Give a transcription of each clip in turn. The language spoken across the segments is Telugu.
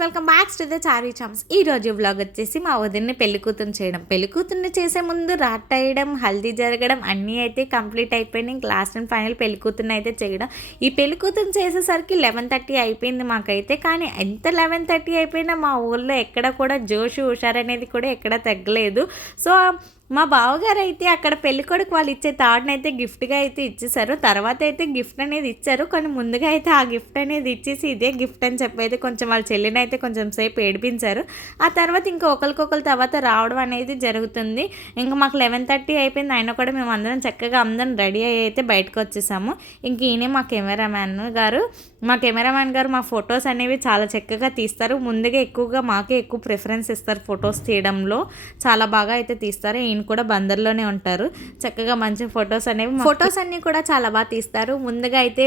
Welcome back to the Chari charms. ఈరోజు వ్లాగ్ వచ్చేసి మా వదిన్ని పెళ్ళికూతురు చేయడం. పెళ్ళికూతుర్ని చేసే ముందు రాట్టేయడం, హల్దీ జరగడం అన్నీ అయితే కంప్లీట్ అయిపోయినాయి. ఇంక లాస్ట్ అండ్ ఫైనల్ పెళ్ళికూతుర్ని అయితే చేయడం. ఈ పెళ్ళికూతురుని చేసేసరికి 11:30 అయిపోయింది మాకైతే. కానీ ఎంత 11:30 అయిపోయినా మా ఊళ్ళో ఎక్కడ కూడా జోషు హుషారనేది కూడా ఎక్కడ తగ్గలేదు. సో మా బావగారు అయితే అక్కడ పెళ్ళికొడుకు వాళ్ళు ఇచ్చే తాడుని అయితే గిఫ్ట్గా అయితే ఇచ్చేసారు. తర్వాత అయితే గిఫ్ట్ అనేది ఇచ్చారు, కానీ ముందుగా అయితే ఆ గిఫ్ట్ అనేది ఇచ్చేసి ఇదే గిఫ్ట్ అని చెప్పి అయితే కొంచెం వాళ్ళ చెల్లిని అయితే కొంచెం సేపు ఏడిపించారు. ఆ తర్వాత ఇంకా ఒకరికొకరు తర్వాత రావడం అనేది జరుగుతుంది. ఇంకా మాకు 11:30 అయిపోయింది, అయినా కూడా మేము అందరం చక్కగా అందరం రెడీ అయ్యి అయితే బయటకు వచ్చేసాము. ఇంక ఈయనే మా కెమెరామ్యాన్ గారు మా ఫొటోస్ అనేవి చాలా చక్కగా తీస్తారు. ముందుగా ఎక్కువగా మాకే ఎక్కువ ప్రిఫరెన్స్ ఇస్తారు ఫొటోస్ తీయడంలో. చాలా బాగా అయితే తీస్తారు. ఈయన కూడా బందర్లోనే ఉంటారు. చక్కగా మంచి ఫొటోస్ అన్నీ కూడా చాలా బాగా తీస్తారు. ముందుగా అయితే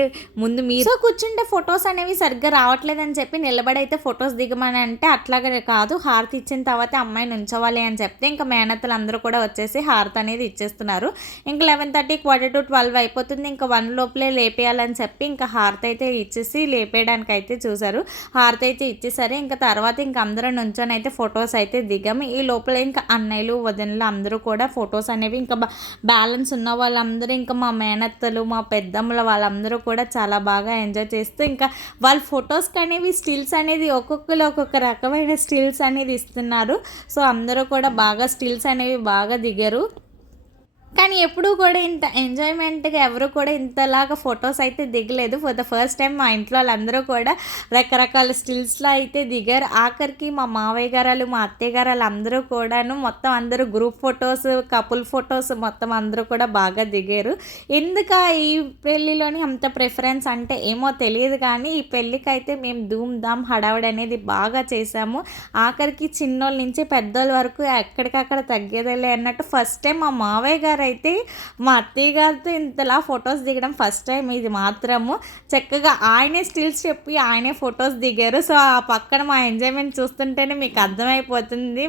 మీరు కూర్చుంటే ఫొటోస్ అనేవి సరిగ్గా రావట్లేదని చెప్పి నిలబడి అయితే ఫొటోస్ దిగమని అంటే అట్లాగే కాదు, హారతి ఇచ్చిన తర్వాత అమ్మాయిని ఉంచవాలి అని చెప్తే ఇంకా మేనత్తలు అందరూ కూడా వచ్చేసి హారతి అనేది ఇచ్చేస్తున్నారు. ఇంకా 11:30 11:45 అయిపోతుంది. ఇంకా 1 లోపలే లేపేయాలని చెప్పి ఇంకా హారతి అయితే ఇచ్చేసి లేపేయడానికి అయితే చూసారు. హారతి అయితే ఇచ్చేసరి ఇంకా తర్వాత ఇంకా అందరూ నుంచొని అయితే ఫొటోస్ అయితే దిగాము. ఈ లోపల ఇంకా అన్నయ్యలు వదినలు అందరూ కూడా ఫొటోస్ అనేవి ఇంకా బ్యాలెన్స్ ఉన్న వాళ్ళందరూ ఇంకా మా మేనత్తలు మా పెద్దమ్మల వాళ్ళందరూ కూడా చాలా బాగా ఎంజాయ్ చేస్తూ ఇంకా వాళ్ళ ఫొటోస్కి అనేవి స్టిల్స్ అనేది ఒక్కొక్కరు ఒక్కొక్క రకమైన స్టిల్స్ అనేది ఇస్తున్నారు. సో అందరూ కూడా బాగా స్టిల్స్ అనేవి బాగా దిగారు. కానీ ఎప్పుడూ కూడా ఇంత ఎంజాయ్మెంట్గా ఎవరు కూడా ఇంతలాగా ఫొటోస్ అయితే దిగలేదు. ఫర్ ద ఫస్ట్ టైం మా ఇంట్లో వాళ్ళందరూ కూడా రకరకాల స్టిల్స్లో అయితే దిగారు. ఆఖరికి మా మావయ్య గారు మా అత్తయ్య గారు అందరూ కూడాను మొత్తం అందరూ గ్రూప్ ఫొటోస్ కపుల్ ఫొటోస్ మొత్తం అందరూ కూడా బాగా దిగారు. ఎందుకు ఈ పెళ్ళిలోని అంత ప్రిఫరెన్స్ అంటే ఏమో తెలియదు, కానీ ఈ పెళ్ళికి అయితే మేము ధూమ్ ధామ్ హడావిడి అనేది బాగా చేసాము. ఆఖరికి చిన్నోళ్ళ నుంచి పెద్దోళ్ళ వరకు ఎక్కడికక్కడ తగ్గేదేలే అన్నట్టు ఫస్ట్ టైం మా మావయ్య గారు అయితే మా అత్తయ్య గారితో ఇంతలా ఫొటోస్ దిగడం ఫస్ట్ టైం. ఇది మాత్రము చక్కగా ఆయనే స్టిల్స్ చెప్పి ఆయనే ఫొటోస్ దిగారు. సో ఆ పక్కన మా ఎంజాయ్మెంట్ చూస్తుంటేనే మీకు అర్థమైపోతుంది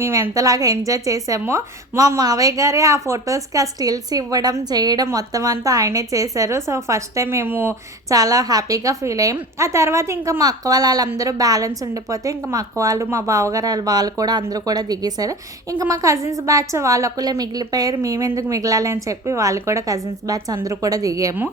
మేము ఎంతలాగా ఎంజాయ్ చేసామో. మా మావయ్య గారే ఆ ఫొటోస్కి ఆ స్టిల్స్ ఇవ్వడం చేయడం మొత్తం అంతా ఆయనే చేశారు. సో ఫస్ట్ టైం మేము చాలా హ్యాపీగా ఫీల్ అయ్యాం. ఆ తర్వాత ఇంకా మా అక్క వాళ్ళందరూ బ్యాలెన్స్ ఉండిపోతే ఇంకా మా అక్క వాళ్ళు మా బావగారు వాళ్ళు కూడా అందరూ కూడా దిగేశారు. ఇంకా మా కజిన్స్ బ్యాచ్ వాళ్ళొక్కలే మిగిలిపోయారు. మేమెందుకు మిగలాలి అని చెప్పి వాళ్ళు కూడా కజిన్స్ బ్యాచ్ అందరూ కూడా దిగాము.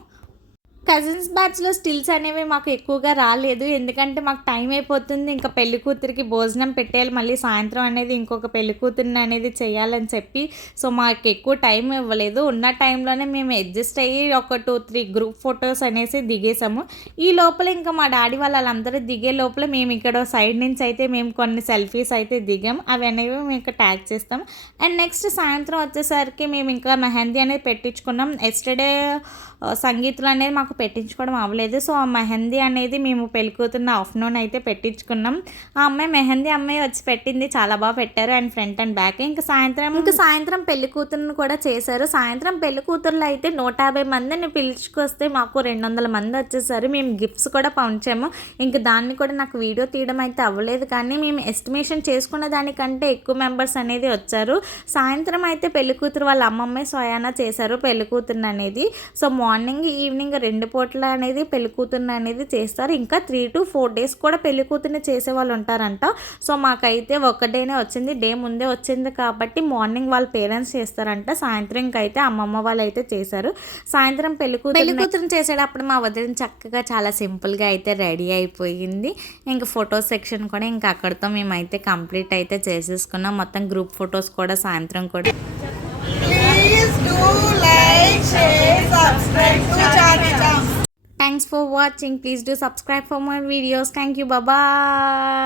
కజిన్స్ బ్యాచ్లో స్టిల్స్ అనేవి మాకు ఎక్కువగా రాలేదు, ఎందుకంటే మాకు టైం అయిపోతుంది. ఇంకా పెళ్లి కూతురికి భోజనం పెట్టేయాలి, మళ్ళీ సాయంత్రం అనేది ఇంకొక పెళ్లి కూతురిని అనేది చేయాలని చెప్పి సో మాకు ఎక్కువ టైం ఇవ్వలేదు. ఉన్న టైంలోనే మేము అడ్జస్ట్ అయ్యి ఒక 2-3 గ్రూప్ ఫొటోస్ అనేసి దిగేసాము. ఈ లోపల ఇంకా మా డాడీ వాళ్ళందరూ దిగే లోపల మేము ఇక్కడ సైడ్ నుంచి అయితే మేము కొన్ని సెల్ఫీస్ అయితే దిగాం. అవి అనేవి మేము ఇంకా ట్యాగ్ చేస్తాం. అండ్ నెక్స్ట్ సాయంత్రం వచ్చేసరికి మేము ఇంకా మెహందీ అనేది పెట్టించుకున్నాం. ఎస్టర్డే సంగీతులు అనేది మాకు పెట్టించుకోవడం అవ్వలేదు. సో ఆ మెహందీ అనేది మేము పెళ్ళికూతున్న ఆఫ్టర్నూన్ అయితే పెట్టించుకున్నాం. ఆ అమ్మాయి మెహందీ అమ్మాయి వచ్చి పెట్టింది, చాలా బాగా పెట్టారు. And front and back. ఇంకా సాయంత్రం పెళ్లి కూతురుని కూడా చేశారు. సాయంత్రం పెళ్లి కూతురులో అయితే 150 మందిని పిలుచుకొస్తే మాకు 200 మంది వచ్చేసారు. మేము గిఫ్ట్స్ కూడా పంచాము. ఇంకా దాన్ని కూడా నాకు వీడియో తీయడం అయితే అవ్వలేదు, కానీ మేము ఎస్టిమేషన్ చేసుకున్న దానికంటే ఎక్కువ మెంబర్స్ అనేది వచ్చారు. సాయంత్రం అయితే పెళ్లి కూతురు వాళ్ళ అమ్మమ్మే స్వయానా చేశారు పెళ్లి కూతురుని అనేది. సో మార్నింగ్ ఈవినింగ్ 2 పూటలు అనేది పెళ్లి కూతురుని అనేది చేస్తారు. ఇంకా 3 to 4 days కూడా పెళ్లి కూతురుని చేసే వాళ్ళు ఉంటారంట. సో మాకైతే ఒక డేనే వచ్చింది, డే ముందే వచ్చింది కాబట్టి మార్నింగ్ వాళ్ళ పేరెంట్స్ చేస్తారంట. సాయంత్రం ఇంకైతే అమ్మమ్మ వాళ్ళు అయితే చేశారు. సాయంత్రం పెళ్లి కూతురుని చేసేటప్పుడు మా వదిన చక్కగా చాలా సింపుల్గా అయితే రెడీ అయిపోయింది. ఇంకా ఫోటో సెక్షన్ కూడా ఇంకా అక్కడితో మేమైతే కంప్లీట్ అయితే చేసేసుకున్నాం. మొత్తం గ్రూప్ ఫొటోస్ కూడా సాయంత్రం కూడా. Please do like, share, subscribe to Chari Chams. Thanks for watching. Please do subscribe for more videos. Thank you. Bye bye.